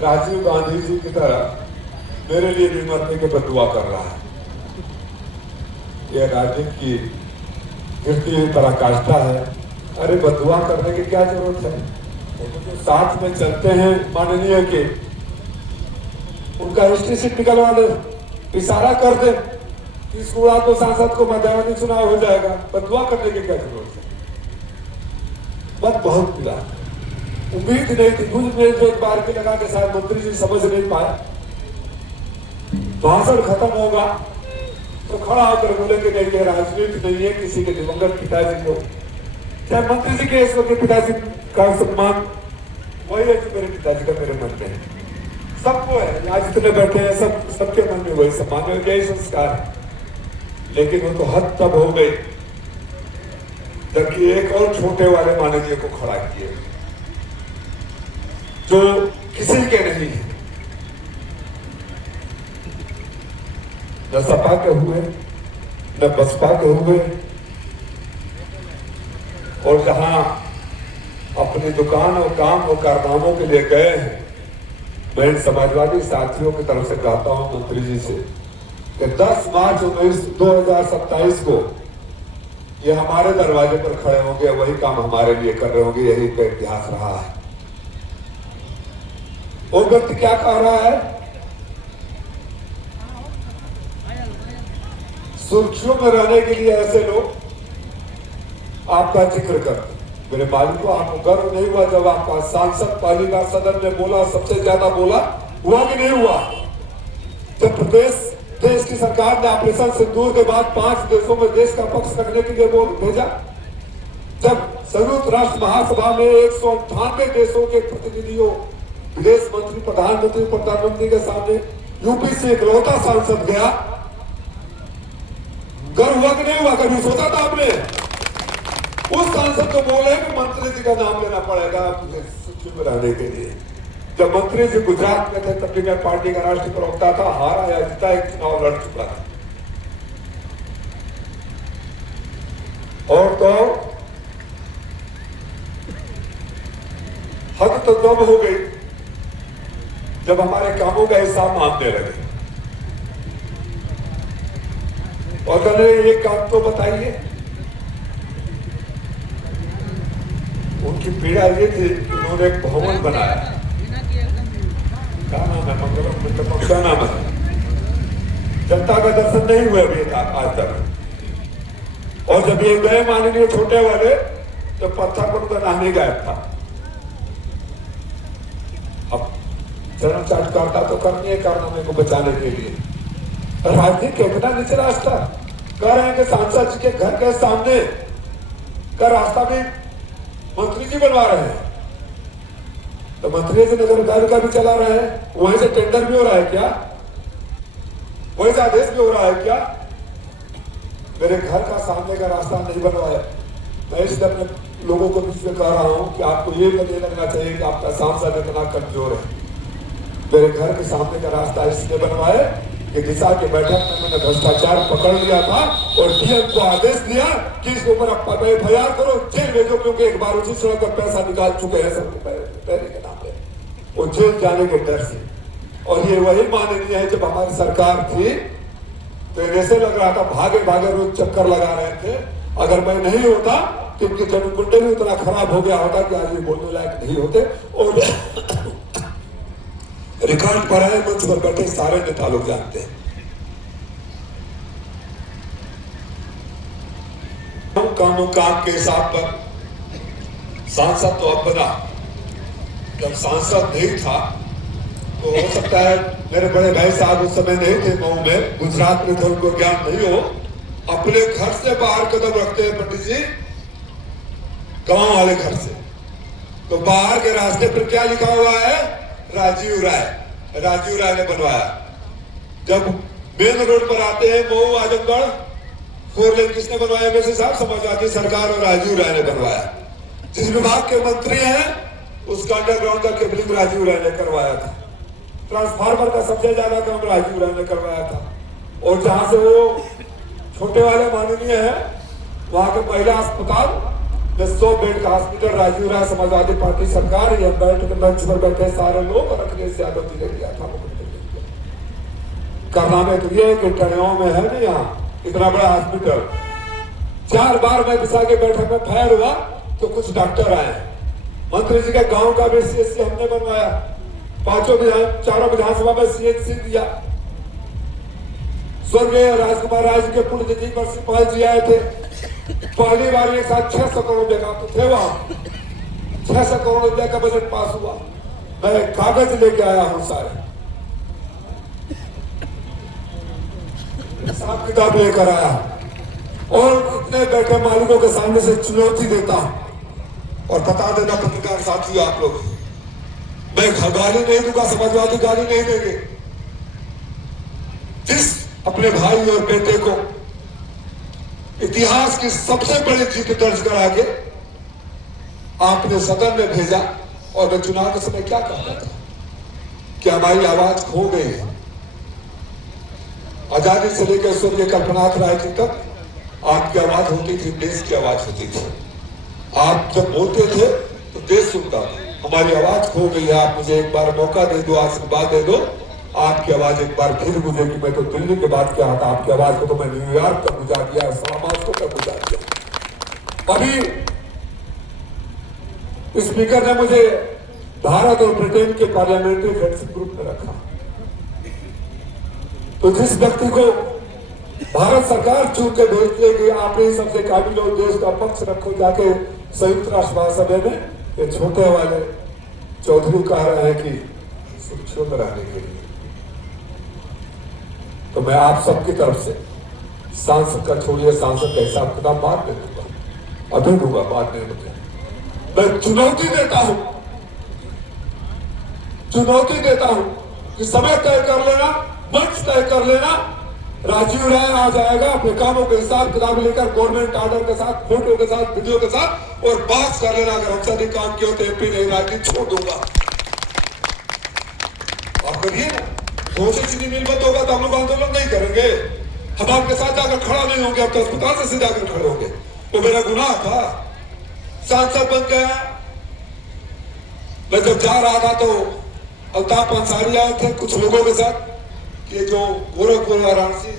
राजीव गांधी जी की तरह मेरे लिए भी मरने के बदुआ कर रहा है। यह राजनीति की गिरती हुई पराकाष्ठा है। अरे बदुआ करने की क्या जरूरत है? जो साथ में चलते हैं माननीय के, उनका हिस्ट्री सीट निकलवा दे, इशारा कर दे कि इस कूड़ा तो सांसद को मध्यावधि चुनाव हो जाएगा। बदुआ करने की क्या जरूरत है? मत बहुत मिला, उम्मीद नहीं थी। मुझ में जो एक बार की लगा के शायद मंत्री जी समझ नहीं पाए। भाषण खत्म होगा तो खड़ा होकर बोले कि नहीं, ये राजनीति नहीं है किसी के दिवंगत पिताजी को, चाहे मंत्री जी के इस वक्त पिताजी का सम्मान वही है जो मेरे पिताजी का मेरे मन में है। सबको है, आज जितने बैठे हैं सबके मन में वही सम्मान है, यही संस्कार है। लेकिन वो तो हद तब हो गई जबकि एक और छोटे वाले माननीय को खड़ा किए जो किसी के नहीं है, न सपा के हुए न बसपा के हुए, और जहां अपनी दुकान और काम और कारनामों के लिए गए हैं, मैं इन समाजवादी साथियों की तरफ से कहता हूं मंत्री जी से कि 10 मार्च 2027 को ये हमारे दरवाजे पर खड़े होंगे, वही काम हमारे लिए कर रहे होंगे। यही का इतिहास रहा है। वो व्यक्ति क्या कह रहा है? सुर्खियों में रहने के लिए ऐसे लोग आपका जिक्र करते। मेरे मालिक को आपको गर्व नहीं हुआ जब आपका सांसद पहली बार सदन में बोला, सबसे ज्यादा बोला, हुआ कि नहीं हुआ? जब देश की सरकार ने ऑपरेशन सिंदूर के बाद 5 देशों में देश का पक्ष रखने के लिए बोल भेजा, जब संयुक्त राष्ट्र महासभा में 198 देशों के प्रतिनिधियों, विदेश मंत्री, प्रधानमंत्री के सामने यूपी से इकलौता सांसद गया, गर्व हुआ कि नहीं हुआ? कभी सोचा था आपने? उस सांसद को बोले कि मंत्री जी का नाम लेना पड़ेगा सुर्खियों में रहने के लिए। जब मंत्री जी गुजरात में थे तब भी मैं पार्टी का राष्ट्रीय प्रवक्ता था, हारा या जीता एक चुनाव लड़ चुका था। और तो हद तो तब हो गई जब हमारे कामों का हिसाब मांगने लगे और कहने एक काम तो बताइए। उनकी पीड़ा ये थी कि उन्होंने एक भवन बनाया, क्या नाम है, मंगलम, क्या नाम है, जनता का दर्शन नहीं हुआ अभी आज तक। और जब ये गए माननीय छोटे वाले तो पत्थर पर उनका नाम ही गायब था। अब जन्म चाट करता तो करनी है कारनामे को बचाने के लिए। राजनीति कितना नीचे रास्ता कह रहे हैं कि सांसद जी के घर के सामने का रास्ता भी मंत्री जी बनवा रहे हैं, तो मंत्री जी नगर निकाय का भी चला रहे हैं, वहीं से टेंडर भी हो रहा है क्या? वहीं से आदेश भी हो रहा है क्या? मेरे घर का सामने का रास्ता नहीं बनवाया। मैं इसलिए अपने लोगों को बीच में कह रहा हूं कि आपको ये नहीं लगना चाहिए कि आपका सांसद इतना कमजोर है। मेरे घर के सामने का रास्ता इसलिए बनवाए कि दिशा के बैठक में मैंने भ्रष्टाचार पकड़ लिया था और डीएम को आदेश दिया कि इसके ऊपर आप एफआईआर करो, जेल भेजो, क्योंकि एक बार उसी सड़क पर पैसा निकाल चुके हैं सबके पैसे के नाम पे, वो जेल जाने के डर से। और ये वही माननीय है जब हमारी सरकार थी तो ऐसे लग रहा था भागे भागे रोज चक्कर लगा रहे थे। अगर मैं नहीं होता तो इनके जन्मकुंडली भी उतना खराब हो गया होता कि आज ये बोलने लायक नहीं होते। और रिकॉर्ड पर है, मंच पर बैठे सारे नेता लोग जानते हैं। कानून काम के हिसाब पर सांसद तो अब बना, जब सांसद नहीं था तो हो सकता है मेरे बड़े भाई साहब उस समय नहीं थे मऊ में, गुजरात में थे, उनको ज्ञान नहीं हो। अपने घर से बाहर कदम रखते हैं पंडित जी, गांव वाले घर से, तो बाहर के रास्ते पर क्या लिखा हुआ है? राजीव राय। राजीव राय ने बनवाया। जब मेन रोड पर आते हैं मऊ आजमगढ़ 4 लेन किसने बनवाया? वैसे साहब समाजवादी सरकार और राजीव राय ने बनवाया। जिस विभाग के मंत्री हैं उसका अंडरग्राउंड का केबलिंग राजीव राय ने करवाया था। ट्रांसफार्मर का सबसे ज्यादा काम राजीव राय ने करवाया था। और जहां से वो छोटे वाले माननीय है वहां के महिला अस्पताल मैं 100 बेड का हॉस्पिटल राजीव राय समाजवादी पार्टी सरकार या बैठक मंच पर बैठे सारे लोग और अखिलेश यादव जी ने किया था। करना तो ये कि टनियों में है ना यहाँ इतना बड़ा हॉस्पिटल, 4 बार मैं विशाखा बैठक में फायर हुआ तो कुछ डॉक्टर आए। मंत्री जी के गांव का भी सीएचसी हमने बनवाया, 4 विधानसभा में सीएचसी दिया। स्वर्गीय राजकुमार राय जी के पुण्यतिथि पर सिपाही जी आए थे, पहली बार एक साथ 600 करोड़ रुपए का तो थे वहां, 600 करोड़ रुपए का बजट पास हुआ। मैं कागज लेके आया हूं सारे, हिसाब किताब लेकर आया और इतने बैठे मालिकों के सामने से चुनौती देता हूं। और बता देना पत्रकार साथियों आप लोग, मैं गाली नहीं दूंगा, समाजवादी गाली नहीं देंगे। जिस अपने भाई और बेटे को इतिहास की सबसे बड़ी जीत दर्ज करा के आपने सदन में भेजा, और मैं चुनाव के समय क्या कहता था कि हमारी आवाज खो गई है। आजादी से लेकर स्वर्गीय कल्पनाथ राय जी तक आपकी आवाज होती थी, देश की आवाज होती थी। आप जब बोलते थे तो देश सुनता था। हमारी आवाज खो गई है, आप मुझे एक बार मौका दे दो, आशीर्वाद दे दो, आपकी आवाज एक बार फिर गुजरेगी। मैं तो दिल्ली के बाद क्या था, आपकी आवाज को तो मैं न्यूयॉर्क तक गुजार दिया, इस्लामाबाद को तक गुजार दिया। अभी स्पीकर ने मुझे भारत और ब्रिटेन के पार्लियामेंट्री फ्रेंडशिप ग्रुप में रखा। तो जिस व्यक्ति को भारत सरकार चुन के भेजती है कि आप ही सबसे काबिल हो, देश का पक्ष रखो, जाके संयुक्त राष्ट्र महासभा में ये छोटे वाले चौधरी कह रहे हैं कि सुरक्षित में रहने के लिए, तो मैं आप सबकी तरफ से सांसद का छोड़िए, सांसद का हिसाब किताब बाद में दूंगा, अभी दूंगा, बाद में दूंगा। मैं चुनौती देता हूं कि समय तय कर लेना, मंच तय कर लेना, राजीव राय आ जाएगा अपने कामों के हिसाब किताब लेकर, गवर्नमेंट ऑर्डर के साथ, फोटो के साथ, वीडियो के साथ, और बात कर लेना। अगर हमसे अधिक काम किया तो एमपी नहीं, राजनीति छोड़ दूंगा। आप करिए ना, घोषित चीनी मिल बंद होगा तो हम लोग आंदोलन नहीं करेंगे, हम आपके साथ जाकर खड़ा नहीं होंगे, अब तो अस्पताल से जाकर खड़े होंगे। वो मेरा गुनाह था, सांसद बन गया। मैं जब जा रहा था तो अल्ताफ अंसारी आए थे कुछ लोगों के साथ, ये जो गोरखपुर वाराणसी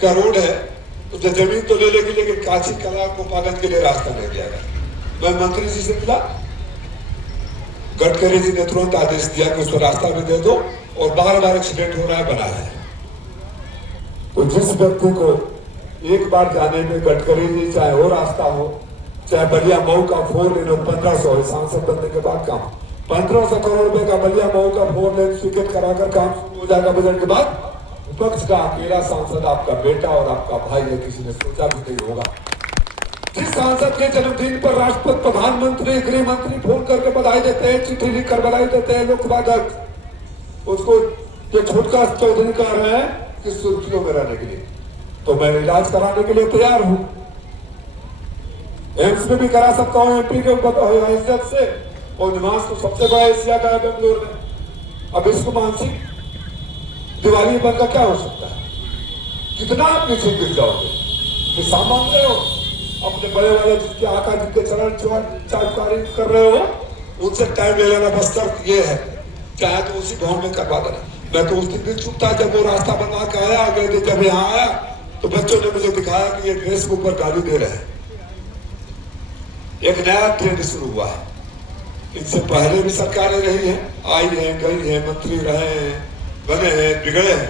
का रोड है, तो जमीन तो ले लेगी, लेकिन काची कला को पालन के लिए रास्ता नहीं दिया गया। मैं मंत्री जी से मिला, गडकरी जी ने तुरंत आदेश दिया कि उसको रास्ता भी दे दो, और बार-बार एक्सीडेंट हो रहा है, बना है। तो जिस व्यक्ति को एक बार जाने में गडकरी जी चाहे वो रास्ता हो, चाहे बलिया मऊ का 4 लेन 1500 सांसद बनने के बाद काम 1500 करोड़ रुपए का बलिया मऊ का 4 लेन स्वीकृत कराकर काम शुरू हो जाएगा बजट के बाद। विपक्ष का अकेला सांसद आपका बेटा और आपका भाई है, किसी ने सोचा भी नहीं होगा। जिस सांसद के जन्मदिन पर राष्ट्रपति, प्रधानमंत्री, गृह मंत्री फोन करके बधाई देते हैं, चिट्ठी लिखकर बधाई देते हैं, लोकसभा अध्यक्ष, उसको ये छोटका चौधरी कह रहे हैं कि सुर्खियों में रहने के लिए, तो मैं इलाज कराने के लिए तैयार हूं। एम्स में भी करा सकता हूं एमपी के हैसियत से, और निवास तो सबसे बड़ा एशिया का है बेंगलोर में। अब इसको मानसिक दिवाली बनकर क्या हो सकता है? कितना आप पीछे गिर जाओगे? हिस्सा मांग रहे हो अपने बड़े वाले जिसके आका जिनके चरण चाटकारी कर रहे हो, उनसे टाइम ले लेना। बस शर्त ये है, चाहे तो उसी गांव में करवा देना। मैं तो उस दिन भी चुप था जब वो रास्ता बनवा के आया। अगले दिन जब यहाँ आया तो बच्चों ने मुझे दिखाया कि ये फेसबुक पर गाली दे रहे हैं। एक नया ट्रेंड शुरू हुआ है। इससे पहले भी सरकारें रही हैं, आई हैं, गई हैं, मंत्री रहे हैं, बने हैं, बिगड़े हैं,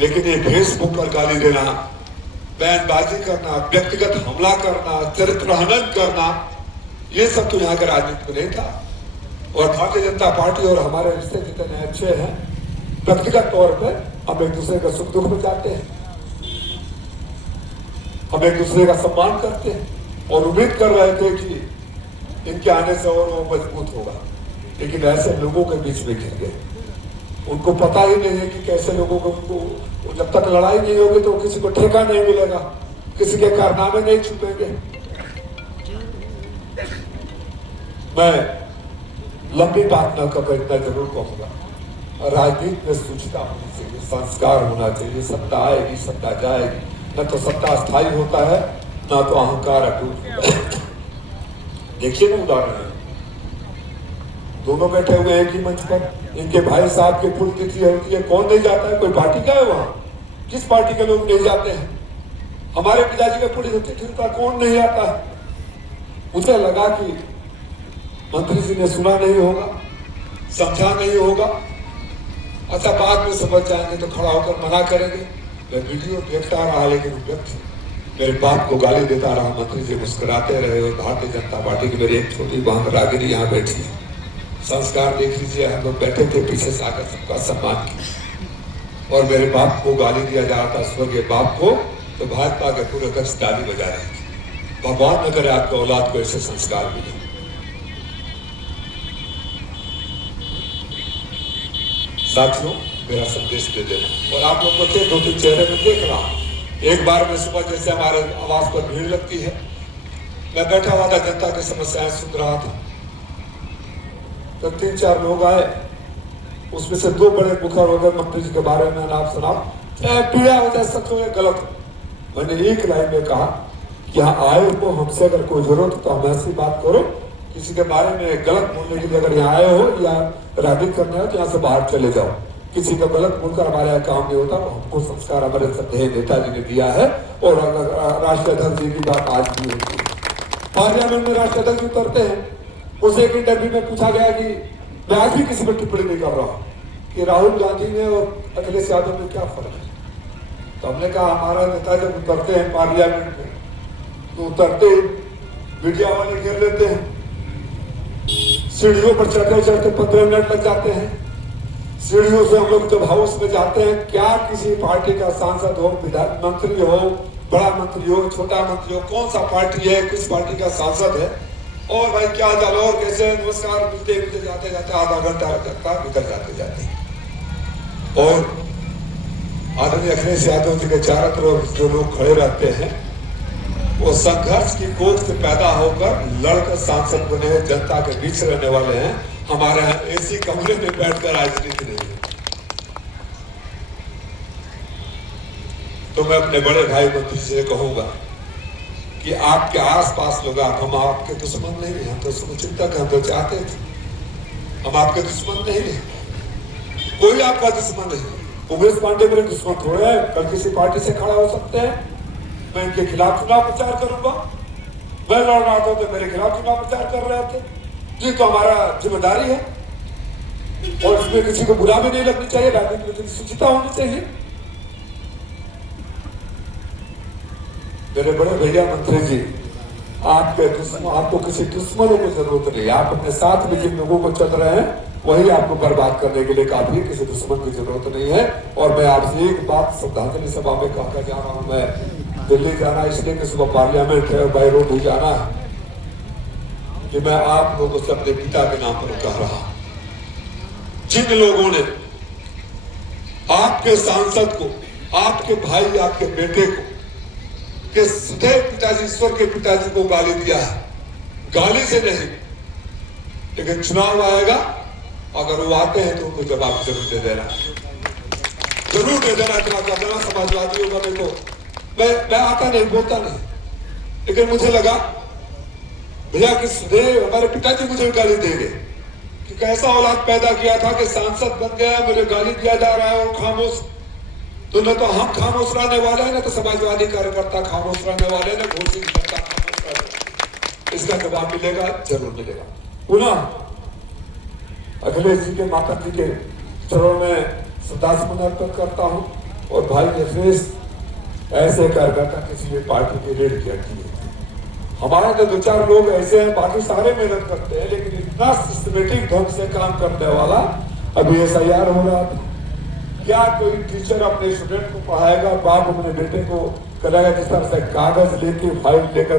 लेकिन ये फेसबुक पर गाली देना, बयानबाजी करना, व्यक्तिगत हमला करना, चरित्र हनन करना, ये सब तो यहाँ के राजनीति में नहीं था। और भारतीय जनता पार्टी और हमारे रिश्ते जितने अच्छे हैं, व्यक्तिगत तौर पर हम एक दूसरे का सुख दुख में जाते हैं, हम एक दूसरे का सम्मान करते हैं, और उम्मीद कर रहे थे कि इनके आने से और वो मजबूत होगा। लेकिन ऐसे लोगों के बीच में घिर गए। उनको पता ही नहीं है कि कैसे लोगों को, उनको जब तक लड़ाई नहीं होगी तो किसी को ठेका नहीं मिलेगा, किसी के कारनामे नहीं छुपेंगे। मैं लंबी बात न कर, इतना जरूर कहूंगा, राजनीति में सूचना होनी चाहिए, संस्कार होना चाहिए। सत्ता आएगी, सत्ता जाएगी, न तो सत्ता स्थायी होता है, न तो अहंकार अटूट होता है। देखिए ना उदाहरण, दोनों बैठे हुए एक ही मंच पर, इनके भाई साहब की पुण्यतिथि होती है, कौन नहीं जाता है? कोई पार्टी का है वहां? किस पार्टी के लोग नहीं जाते हैं? हमारे पिताजी का पुण्यतिथि होता, कौन नहीं आता है? मुझे लगा कि मंत्री जी ने सुना नहीं होगा, समझा नहीं होगा। अच्छा, बाद में समझ जाएंगे तो खड़ा होकर मना करेंगे। मैं वीडियो देखता रहा, लेकिन व्यक्ति मेरे बाप को गाली देता रहा। मंत्री जी मुस्कुराते रहे। और भारतीय जनता पार्टी की मेरी एक छोटी बहन रागिनी यहाँ बैठी है। संस्कार देख लीजिए, हम लोग बैठे थे पीछे से आकर सबका सम्मान किया और मेरे बाप को गाली दिया जा रहा था, स्वर्गीय बाप को। तो भाजपा के पूरे दक्ष ताली बजा रहे थे। भगवान न करे आपके औलाद को ऐसे संस्कार मिले। साथियों, मेरा संदेश दे देना। और आप लोग को दो तीन चेहरे में देख रहा हूं। एक बार में सुबह जैसे हमारे आवास पर भीड़ लगती है, मैं बैठा हुआ था, जनता की समस्याएं सुन रहा था, तो 3-4 लोग आए। उसमें से 2 बड़े मुखर हो गए मंत्री जी के बारे में आप सुनाओ, चाहे पीड़ा हो चाहे सच हो या गलत हो। मैंने एक लाइन में कहा कि यहाँ आए हो, हमसे अगर कोई जरूरत हो तो हम ऐसी बात करो, किसी के बारे में गलत बोलने के लिए अगर यहाँ आए हो या राजनीति करने हो तो यहाँ से बाहर चले जाओ। किसी का गलत बोलकर हमारे यहाँ काम नहीं होता। हमको संस्कार हमारे श्रद्धेय नेताजी ने दिया है। और राष्ट्रीय अध्यक्ष जी की बात आज भी होती है। पार्लियामेंट में राष्ट्रीय अध्यक्ष उतरते हैं, उसे एक इंटरव्यू में पूछा गया कि मैं आज भी किसी पर टिप्पणी नहीं कर रहा हूं कि राहुल गांधी ने और अखिलेश यादव में क्या फर्क है। तो हमने कहा हमारा नेता जब उतरते हैं पार्लियामेंट में तो उतरते ही मीडिया वाले घेर लेते हैं, सीढ़ियों पर चढ़ते चढ़ते 15 मिनट लग जाते हैं। सीढ़ियों से हम लोग जब हाउस में जाते हैं, क्या किसी पार्टी का सांसद हो, विधायक मंत्री हो, बड़ा मंत्री हो, छोटा मंत्री हो, कौन सा पार्टी है, किस पार्टी का सांसद है, और भाई क्या चाल और कैसे, नमस्कार, मिलते मिलते जाते जाते आधा घंटा लगता निकल जाते जाते। और आदरणीय अखिलेश यादव जी के चारों तरफ जो लोग खड़े रहते हैं, वो संघर्ष की कोख से पैदा होकर लड़कर सांसद बने, जनता के बीच रहने वाले हैं। हमारे यहाँ एसी कमरे में बैठकर राजनीति नहीं है। तो मैं अपने बड़े भाई मंत्री से कहूंगा कि आपके आसपास लोग, हम आपके दुश्मन नहीं है, हम तो शुभचिंतक, हम तो चाहते थे, हम आपके दुश्मन नहीं है, कोई आपका दुश्मन नहीं। उमेश पांडे मेरे दुश्मन थोड़े हैं, कल किसी पार्टी से खड़ा हो सकते हैं। मैं इनके खिलाफ चुनाव प्रचार करूंगा। मैं लड़ रहा था तो मेरे खिलाफ चुनाव प्रचार कर रहे थे। ये तो हमारा जिम्मेदारी है और इसमें किसी को बुरा भी नहीं लगनी चाहिए। राजनीति में शुचिता होनी चाहिए। मेरे बड़े भैया मंत्री जी, आपको किसी दुश्मनों की जरूरत नहीं। आप अपने साथ में जिन लोगों को चल रहे हैं वही आपको बर्बाद करने के लिए काफी है, किसी दुश्मन की जरूरत नहीं है। और मैं आपसे एक बात श्रद्धांजलि सभा में कहकर जा रहा हूं। मैं दिल्ली जाना इसलिए कि सुबह पार्लियामेंट है और बाई रोड ही जाना है, कि मैं आप लोगों से अपने पिता के नाम पर कह रहा हूं। जिन लोगों ने आपके सांसद को, आपके भाई, आपके बेटे को, के सीधे पिताजी, ईश्वर के पिताजी को गाली दिया है, गाली से नहीं, लेकिन चुनाव आएगा, अगर वो आते हैं तो उनको जवाब जरूर दे देना, जरूर दे देना। क्या समाजवादी होगा मेरे को, मैं आता नहीं, बोलता नहीं, लेकिन मुझे लगा भैया कि सीधे हमारे पिताजी मुझे गाली देंगे कि कैसा औलाद पैदा किया था कि सांसद बन गया, मुझे गाली दिया जा रहा है और खामोश। तो न तो हम खामोश रहने वाले हैं, न तो समाजवादी कार्यकर्ता खामोश रहने वाले हैं, न घोषित जनता खामोश रहने। इसका जवाब मिलेगा, जरूर मिलेगा। पुनः अखिलेश जी के माता जी के चरणों में श्रद्धासुमन अर्पित करता हूं। और भाई अखिलेश ऐसे कार्यकर्ता किसी भी पार्टी की रीढ़ की हड्डी है। हमारे तो 2-4 लोग ऐसे हैं, बाकी सारे मेहनत करते हैं, लेकिन इतना सिस्टमेटिक ढंग से काम करने वाला अभी SIR हो रहा था। क्या कोई टीचर अपने स्टूडेंट को पढ़ाएगा, बाप अपने बेटे को करेगा जिस तरह से कागज लेके फाइल लेकर